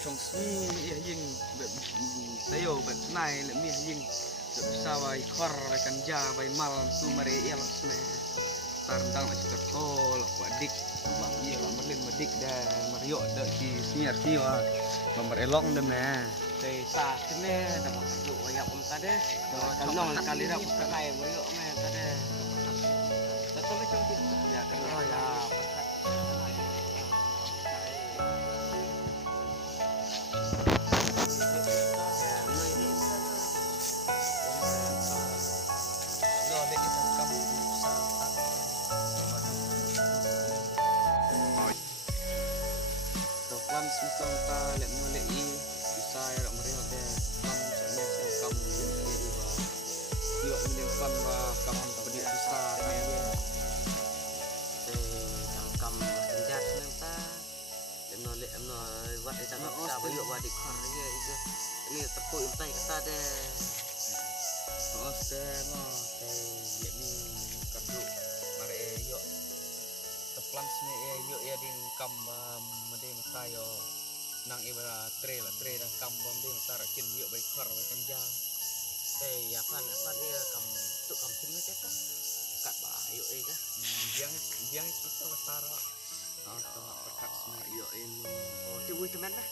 trong sini yang tayo bet nai le mi yang bisa wai khor wai kanja wai mal tu mare ya lo sne tardang la cekat kol wadik bang iya lah merlin medik dah mario dah si senior si wa nomor elong dah meh tei sa sini dah masuk wayak om tade kalong kali rak kai mario meh tade betul macam tu ya kan ya Lam sumsong ta lek no lek I bisa ya mereo de kam sene se kam di wa yo mending kan wa kam pedi bisa ta ye jang kam jenjat nenta lek no wat eta ka bisa yo wa di khor ye itu ini tepu imtai kata de oste mo te lek ni kadu mare yo teplan sne yo ya ding kam mede matayo nang iba tre la kam bom de matara kin yo bai khor bai kanja ya kan dia kam tu kam tim net eta kat ba yo ka biang itu tara atau perkat sne yo oh tu wi teman lah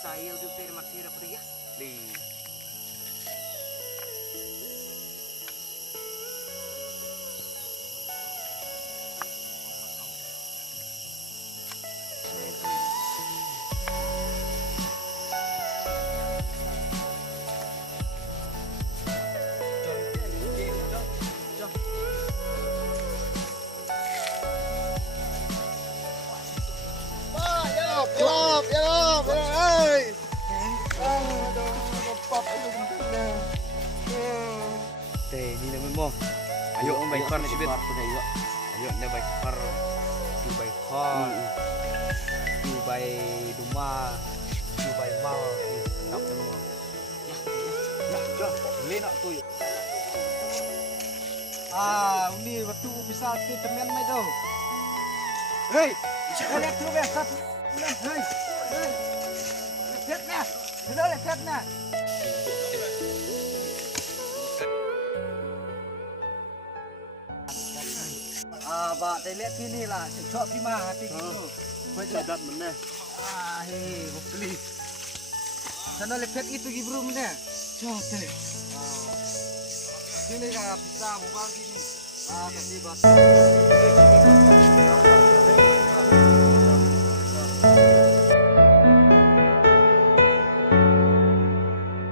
saya udah per maksir apa dia di Teh ni nama mo. Ayo baik par ni sibit. Ayo ne baik par. Tu baik khor. Tu baik duma. Tu baik mal. Nak nama. Ya, jom. Beli nak tu. Ini waktu bisa tu temen mai tu. Hei, lihat tu biasa. Hei, lihat na. Lihat na. Ba tay lihat sini lah. Cok prima hati gitu. Baca dat mana? Hei, beli. Sana lihat itu gibru mana? Cok tadi. Sini kan bisa mobile sini. Tadi batu.